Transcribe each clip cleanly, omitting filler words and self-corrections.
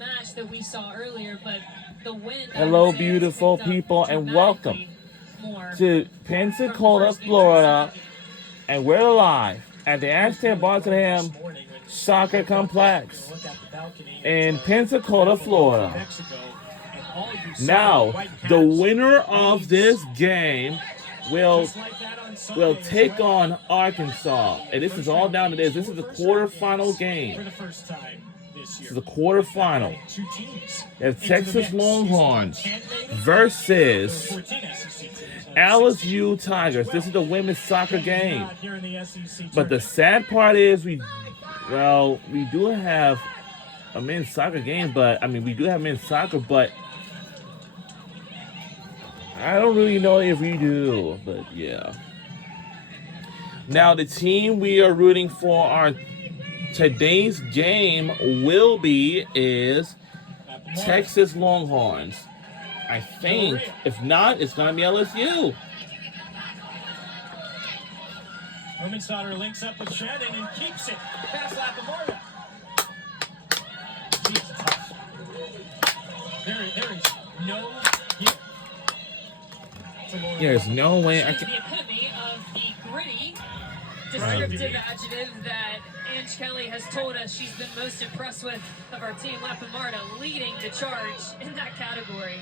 match that we saw earlier, but the win. Hello, beautiful people, and welcome to Pensacola, Florida, and we're live at the Aztec Bethlehem Soccer Complex in Pensacola, Florida. Now, the winner of this game will take on Arkansas, and this is all down to this. This is a quarterfinal game. This is the quarterfinal. It's Texas Longhorns versus LSU Tigers. This is the women's soccer game. But the sad part is we do have a men's soccer game, but we do have men's soccer, but I don't really know if we do, but yeah. Now the team we are rooting for our today's game is Texas Longhorns. I think. If not, it's going to be LSU. Rumenstatter links up with Shannon and keeps it. Pass Lacamoria. There is no give. There's no way I can. The epitome of the gritty, descriptive adjective that Ange Kelly has told us she's been most impressed with of our team. Lacamoria leading the charge in that category.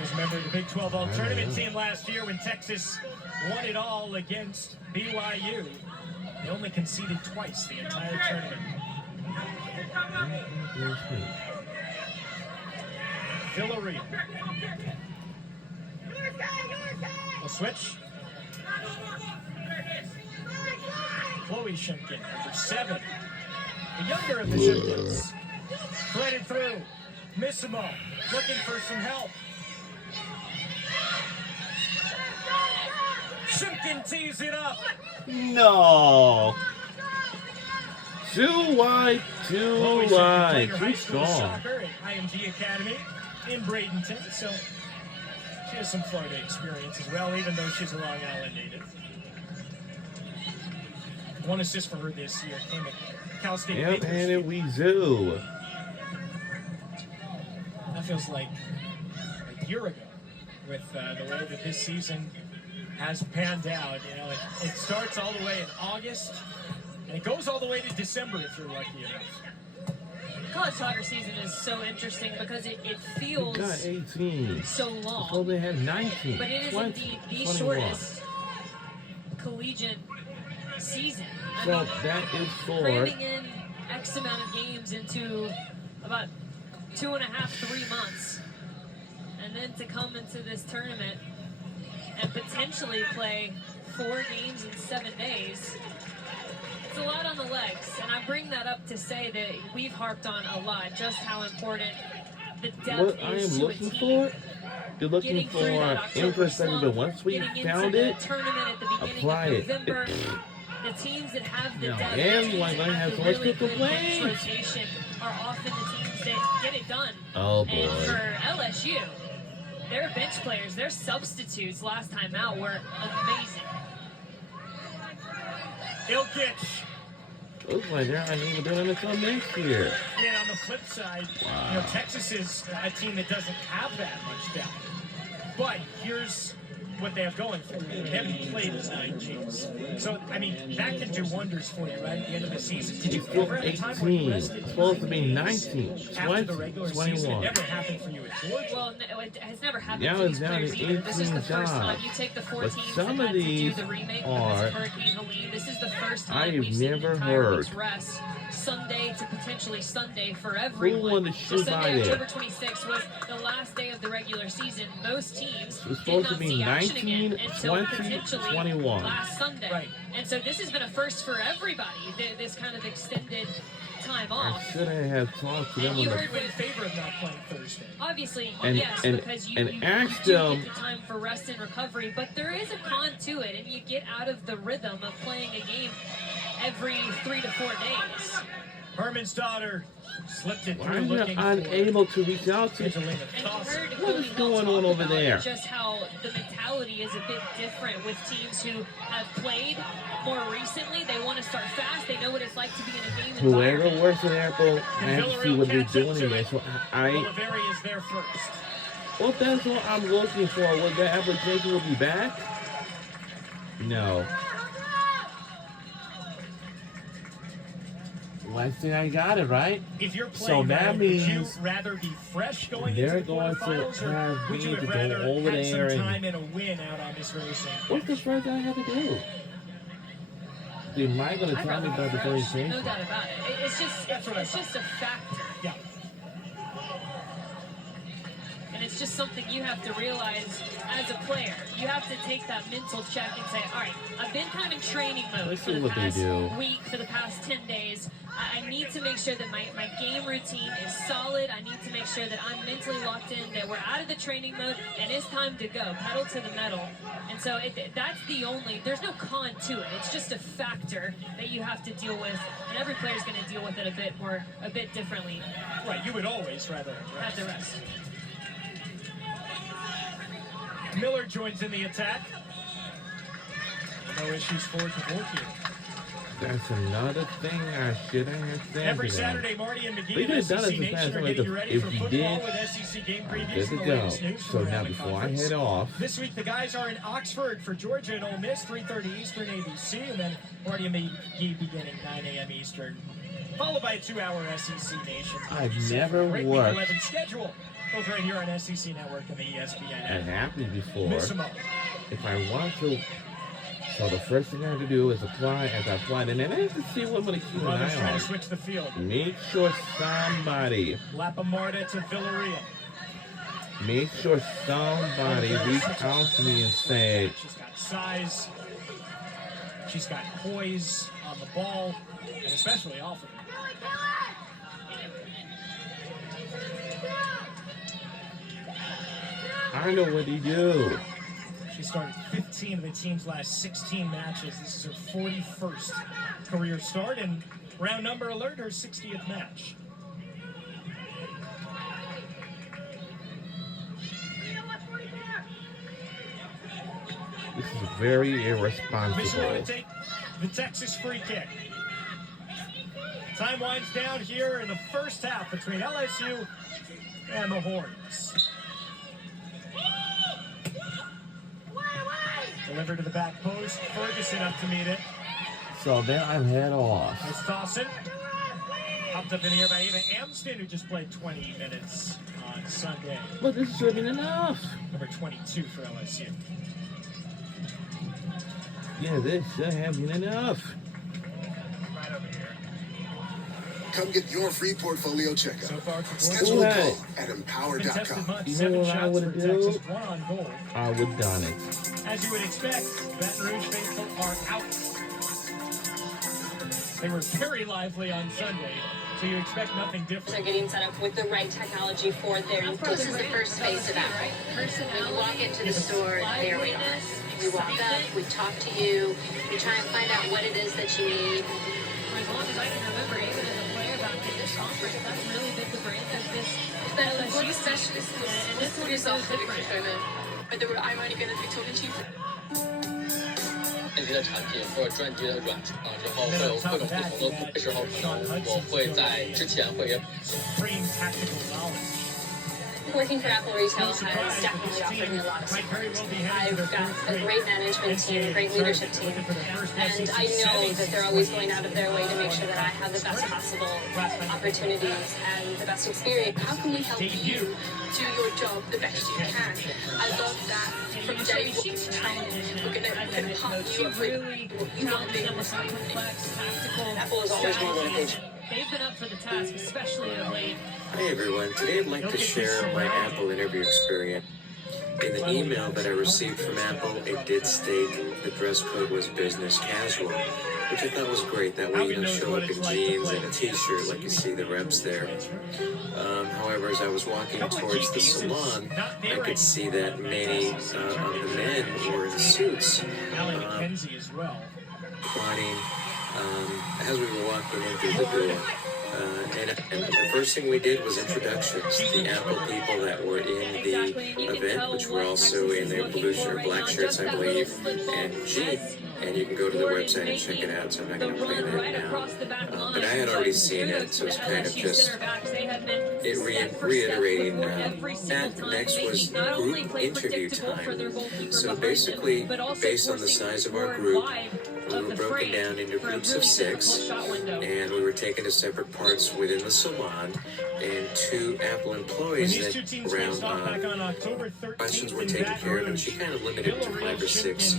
Just remember the Big 12 All Tournament team last year when Texas won it all against BYU. They only conceded twice the entire tournament. Villarreal. We'll switch. Chloe Shumkin, number 7. The younger of the Shumkins. Threaded through. Missimo looking for some help. Shumkin tees it up. No. Too wide. Too strong. Soccer at IMG Academy in Bradenton, so she has some Florida experience as well, even though she's a Long Island native. 1 assist for her this year. Came at Cal State. Yep, and we do. That feels like a year ago with the way that this season has panned out. You know, it starts all the way in August, and it goes all the way to December if you're lucky enough. College soccer season is so interesting because it feels 18. So long. Well, they had 19. But it is 20, indeed the 21. shortest collegiate season. So that is for cramming in X amount of games into about 2.5, 3 months, and then to come into this tournament and potentially play 4 games in 7 days. It's a lot on the legs, and I bring that up to say that we've harped on a lot just how important the depth is to a team. You're looking for in-person, but once we found it, apply it. The teams that have the depth everyone's going to have so much good complaints. Rotation are often the teams that get it done. Oh boy! And for LSU, their bench players, their substitutes last time out were amazing. Ilkic. Looks like they're unable to do anything next year. And on the flip side, Texas is a team that doesn't have that much depth. But here's what they have going for them. They haven't played as 9 teams. So, that can do wonders for you right at the end of the season. Did you ever have a time where you rested? It's supposed to be 19, 20, 21. Season? It never happened for you at Georgia. Well, no, it has never happened now to it's these down players to either. This is the 18 first time jobs. you take the 4 But teams some that of had to do these the remake are, because of Hurricane Helene. This is the first time I've we've seen never an entire heard. week's rest, Sunday to potentially Sunday for Who everyone. wanted to So shoot by Sunday, there? October 26th was the last day of the regular season. Most teams It was did supposed not to be see action 19, again until 20, potentially 21. last Sunday. Right. And so this has been a first for everybody, this kind of extended time I off. should have talked to them And on you the heard In favor of not playing Thursday. obviously, And- yes, and- because you and do ask get them- the time for rest and recovery, but there is a con to it, and you get out of the rhythm of playing a game every 3 to 4 days. Herman's daughter slipped it Why through are you looking unable to reach out to? Angelina And you Dawson. heard What is Cody going Hill on talk over about there? just how the mentality is a bit different with teams who have played more recently. They want to start fast. They know what it's like to be in a game Whoever environment. works in Apple, I have to see what they're doing in there. So Oliveri is there first. well, that's what I'm looking for. Will the application will be back? No. Well, I think I got it right. If you're So playing, that Ryan, would you means rather be fresh going they're into the going to quarterfinals, or have would me you to have go rather over had some there and- time and a win out on this racing? What's the first thing I have to do? They might gonna I'd tell me rather about the be fresh, 30 no doubt about it. It's just That's what I it's just a factor. Yeah. And it's just something you have to realize as a player. You have to take that mental check and say, all right, I've been kind of in training mode Let's for see the what they past do. week, for the past 10 days. I need to make sure that my game routine is solid. I need to make sure that I'm mentally locked in, that we're out of the training mode, and it's time to go. Pedal to the metal. And so that's the only, there's no con to it. It's just a factor that you have to deal with, and every player's going to deal with it a bit differently. Right, you would always rather Have the rest. Miller joins in the attack. No issues for Kevorkian. That's another thing I should have said. Every to them. Saturday, Marty and They McGee could and have done SEC it this Nation past are week. getting you ready If for you football did, with SEC game I'm previews good and to the go. latest news So from now around the before I conference. head off, This week, the guys are in Oxford for Georgia and Ole Miss, 3:30 Eastern ABC, and then Marty and McGee beginning 9 a.m. Eastern, followed by a 2-hour SEC Nation. I've set never for a great Week worked 11 schedule, both right here on SEC Network and the ESPN it app. happened before. Miss 'em all. If I want to, so the first thing I have to do is apply. As I apply, and then I have to see what I'm going to keep an Brothers eye trying on. to switch the field. Make sure somebody, Lapamarda to Villarreal. make sure somebody reach out to me and say, She's got size. She's got poise on the ball, and especially off of it. I know what he do. She started 15 of the team's last 16 matches. This is her 41st career start, and round number alert, her 60th match. This is very Michigan irresponsible. to take the Texas free kick. Time winds down here in the first half between LSU and the Horns. Delivered to the back post. Ferguson up to meet it. So then I'm head off. Nice tossing. Popped up in the air by Ava Amston, who just played 20 minutes on Sunday. But this should have been enough. Number 22 for LSU. Yeah, this should have been enough. Come get your free portfolio So checkup. far for Schedule Georgia. a Right. call at Contested empower.com. month, You know 7 what I shots would for do? Texas, 1 on goal. I would done it. As you would expect, Baton Rouge faithful are out. They were very lively on Sunday, so you expect nothing They're different. getting set up with the right technology for their. This is the first phase of that, right? When you walk into the store, there we are. We walk up, we talk to you, we try and find out what it is that you need. For as long as I can remember, even as a player back in this conference, that's really been the brand of this LSU especially and this one is so different. but they were ironically going to be talking to you. 专辑的产品或者专辑的软件啊，之后会有各种不同的时候，可能我会在之前会给 Supreme tactical knowledge. Working for Apple Retail No has surprise, definitely this offered me team a lot of might very support. well be heading to I've their got fourth a straight great management team, a great leadership team, Looking for their first and SEC I know semis. that they're always going out of their way to make sure that I have the best possible opportunities and the best experience. How can we help you do your job the best you can? I love that from day one. We're gonna pump you up with Really you want challenging them with things. some complex tactical Apple is always one of the things. They've been up for the task, especially of late. Hi everyone, today I'd like to share my Apple interview experience. In the email that I received from Apple, it did state the dress code was business casual, which I thought was great. That way you don't show up in jeans and a t-shirt like you see the reps there. However, as I was walking towards the salon, I could see that many of the men were in suits. Allie McKenzie as well. Plotting as we were walking into the door. And the first thing we did was introductions. The Apple people that were in the event, which were also in their blue shirt, black shirts, I believe, and G. And you can go to the website and check it out, so I'm not going to play that now. But I had already seen it, so it's kind of just reiterating that. Next was group interview time. So basically, based on the size of our group, we were broken down into groups of 6, and we were taken to separate parts within the salon, and 2 Apple employees then around questions were taken care of, and she kind of limited it to 5 or 6.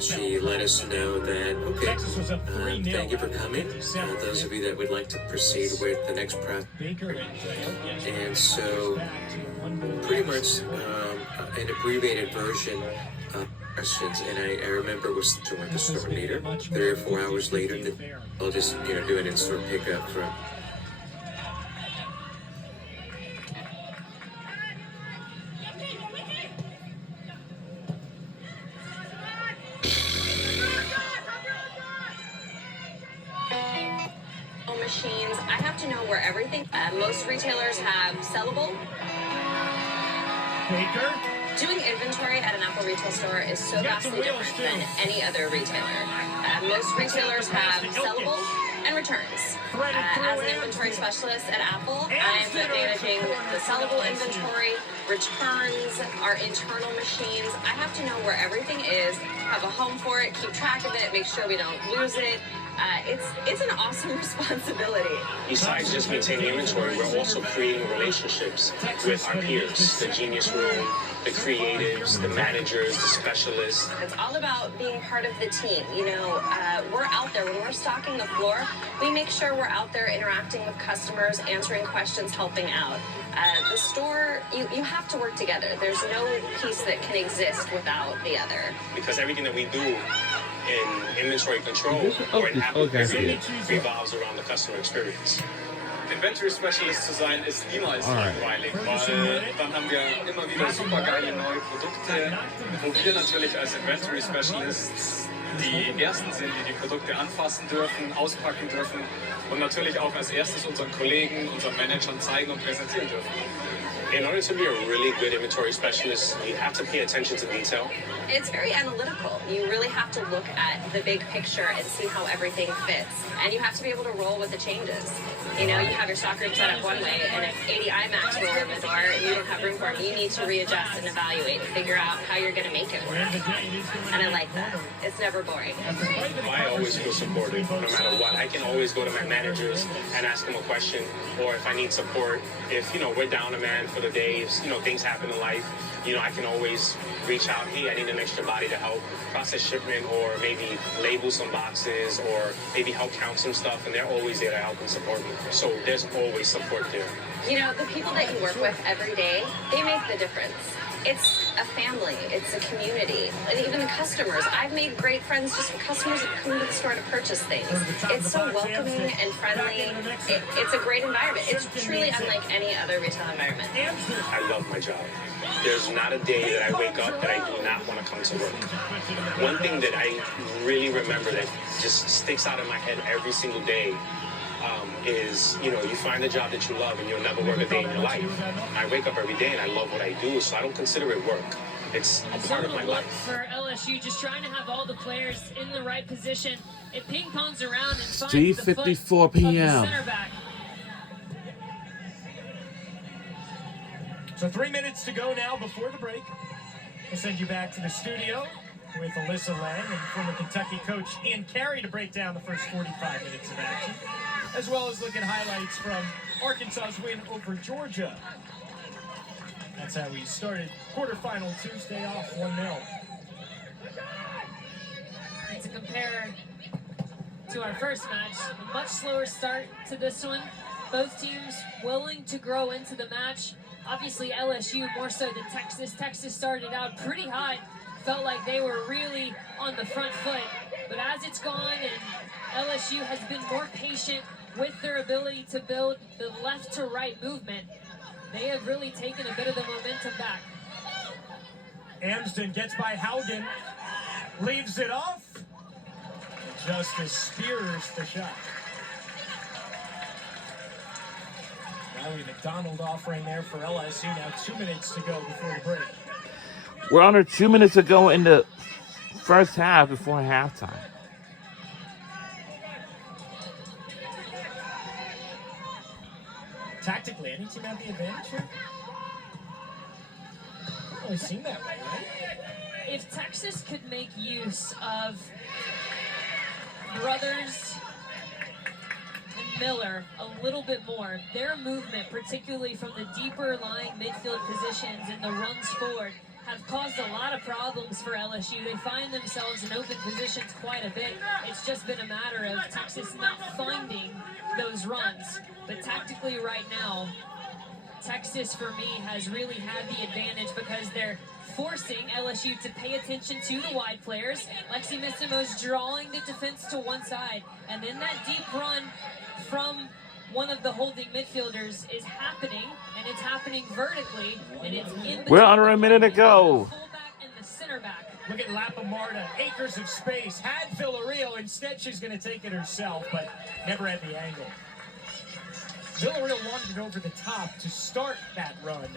She let us know that, okay, thank you for coming. Those of you that would like to proceed with the next prep. And so, pretty much an abbreviated version of questions. And I remember was to the store leader. 3 or 4 hours later, I'll just do an in-store pickup from. Machines. I have to know where everything. Most retailers have sellable. Baker. Doing inventory at an Apple retail store is so vastly different than any other retailer. Most retailers have sellable and returns. As an inventory specialist at Apple, I'm managing the sellable inventory, returns, our internal machines. I have to know where everything is, have a home for it, keep track of it, make sure we don't lose it. It's an awesome responsibility. Besides just maintaining inventory, we're also creating relationships with our peers, the Genius Room, the creatives, the managers, the specialists. It's all about being part of the team. We're out there. When we're stocking the floor, we make sure we're out there interacting with customers, answering questions, helping out. The store, you have to work together. There's no piece that can exist without the other. Because everything that we do in inventory control or in Apple revolves around the customer experience. Inventory Specialist zu sein ist niemals langweilig, weil dann haben wir immer wieder super geile neue Produkte, wo wir natürlich als Inventory Specialists die Ersten sind, die die Produkte anfassen dürfen, auspacken dürfen und natürlich auch als erstes unseren Kollegen, unseren Managern zeigen und präsentieren dürfen. In order to be a really good inventory specialist, you have to pay attention to detail. It's very analytical. You really have to look at the big picture and see how everything fits. And you have to be able to roll with the changes. You have your stock room set up one way, and if 80 iMacs roll in the door and you don't have room for them, you need to readjust and evaluate and figure out how you're going to make it work. And I like that. It's never boring. I always feel supported, no matter what. I can always go to my managers and ask them a question, or if I need support, if, we're down a man for the day, if, things happen in life, I can always reach out, hey, I need an extra body to help process shipment, or maybe label some boxes, or maybe help count some stuff, and they're always there to help and support me. So there's always support there. The people that you work with every day, they make the difference. It's a family, it's a community, and even the customers. I've made great friends just with customers that come to the store to purchase things. It's so welcoming and friendly. It's a great environment. It's truly unlike any other retail environment. I love my job. There's not a day that I wake up that I do not want to come to work. One thing that I really remember that just sticks out in my head every single day is, you find the job that you love and you'll never work a day in your life. I wake up every day and I love what I do, so I don't consider it work. It's a part of my life. For LSU, just trying to have all the players in the right position. It ping-pongs around and finds 3:54 p.m. So 3 minutes to go now before the break. We'll send you back to the studio with Alyssa Lang and former Kentucky coach Ian Carey to break down the first 45 minutes of action, as well as look at highlights from Arkansas's win over Georgia. That's how we started quarterfinal Tuesday off 1-0. And to compare to our first match, a much slower start to this one. Both teams willing to grow into the match. Obviously LSU more so than Texas. Texas started out pretty hot. Felt like they were really on the front foot. But as it's gone and LSU has been more patient with their ability to build the left to right movement, they have really taken a bit of the momentum back. Amsden gets by Haugen, leaves it off. Justice spears the shot. Riley McDonald offering there for LSU. Now 2 minutes to go before the break. We're under 2 minutes to go in the first half before halftime. Tactically, any team have the advantage here? Not really seen that way, right? If Texas could make use of Brothers and Miller a little bit more, their movement, particularly from the deeper lying midfield positions and the runs forward, have caused a lot of problems for LSU. They find themselves in open positions quite a bit. It's just been a matter of Texas not finding those runs. But tactically right now, Texas, for me, has really had the advantage because they're forcing LSU to pay attention to the wide players. Lexi Missimo's drawing the defense to one side. And then that deep run from one of the holding midfielders is happening, and it's happening vertically, and it's in between. We're under a minute to go. The fullback and the center back. Look at Lapamarta, acres of space, had Villarreal. Instead, she's going to take it herself, but never had the angle. Villarreal wanted it over the top to start that run.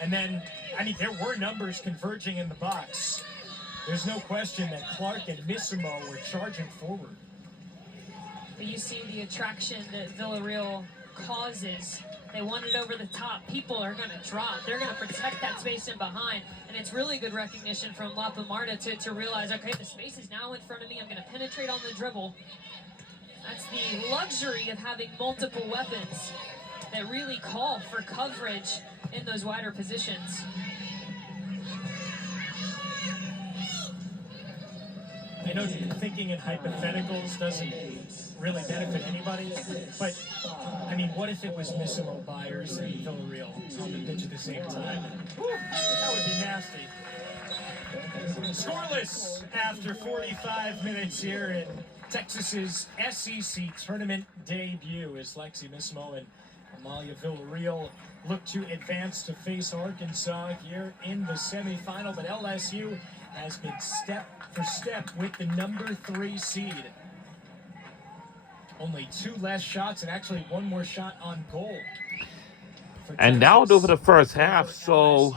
And then, I mean, there were numbers converging in the box. There's no question that Clark and Missimo were charging forward. But you see the attraction that Villarreal causes. They want it over the top. People are going to drop. They're going to protect that space in behind. And it's really good recognition from Lapamarta to realize, okay, the space is now in front of me. I'm going to penetrate on the dribble. That's the luxury of having multiple weapons that really call for coverage in those wider positions. I know thinking in hypotheticals doesn't really benefit anybody, but I mean, what if it was Missimo Byers and Villarreal on the pitch at the same time? Whew, that would be nasty. Scoreless after 45 minutes here in Texas's SEC tournament debut as Lexi Missimo and Amalia Villarreal look to advance to face Arkansas here in the semifinal, but LSU has been step for step with the number 3 seed. Only 2 less shots and actually 1 more shot on goal. And that will do for the first half, so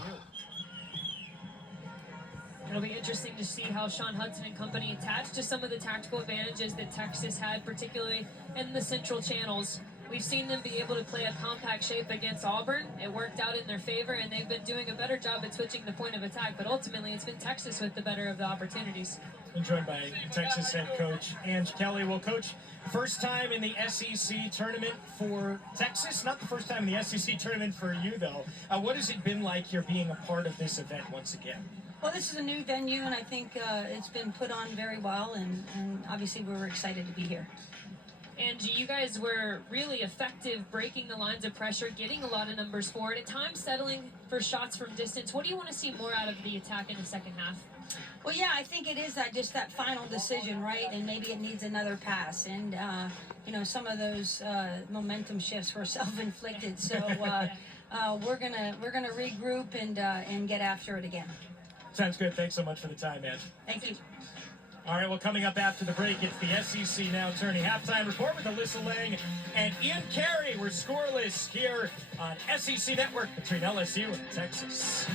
It'll be interesting to see how Sean Hudson and company attach to some of the tactical advantages that Texas had, particularly in the central channels. We've seen them be able to play a compact shape against Auburn. It worked out in their favor, and they've been doing a better job at switching the point of attack. But ultimately, it's been Texas with the better of the opportunities. And joined by Texas head coach Ange Kelly. Well, Coach, first time in the SEC tournament for Texas. Not the first time in the SEC tournament for you, though. What has it been like here being a part of this event once again? Well, this is a new venue, and I think it's been put on very well, and obviously we're excited to be here. Angie, you guys were really effective breaking the lines of pressure, getting a lot of numbers forward, at times settling for shots from distance. What do you want to see more out of the attack in the second half? Well, yeah, I think it is just that final decision, right? And maybe it needs another pass. And, some of those momentum shifts were self-inflicted. So we're gonna regroup and get after it again. Sounds good. Thanks so much for the time, Ange. Thank you. All right, well, coming up after the break, it's the SEC Now Tourney halftime report with Alyssa Lang and Ian Carey. We're scoreless here on SEC Network between LSU and Texas.